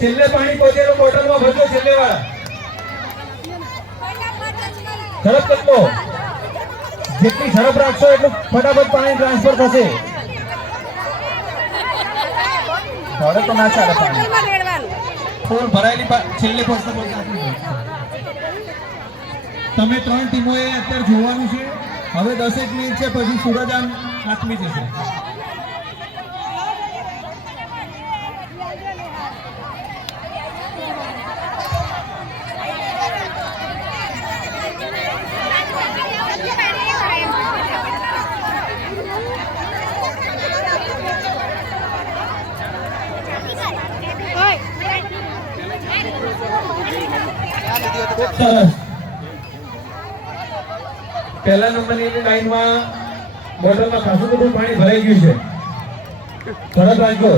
છેલ્લે પાણી પહોંચેલું બોટલમાં ભરજો છેલ્લે વાળા ઝડપ કરજો જેટલી ઝડપ રાખશો એટલું ફટાફટ પાણી ટ્રાન્સફર થશે થોડે તો ના ચાલે પાણી ફૂલ ભરાયેલી છેલ્લે પહોંચતા પહોંચતા તમે 3 ટીમોએ અત્યારે જોવાનું છે હવે 10 મિનિટ છે પછી સૂરજાન હાથમી જશે પહેલા નંબરની લાઈનમાં બોટલમાં ખાસું બધું પાણી ભરાઈ ગયું છે ઝડપ રાખજો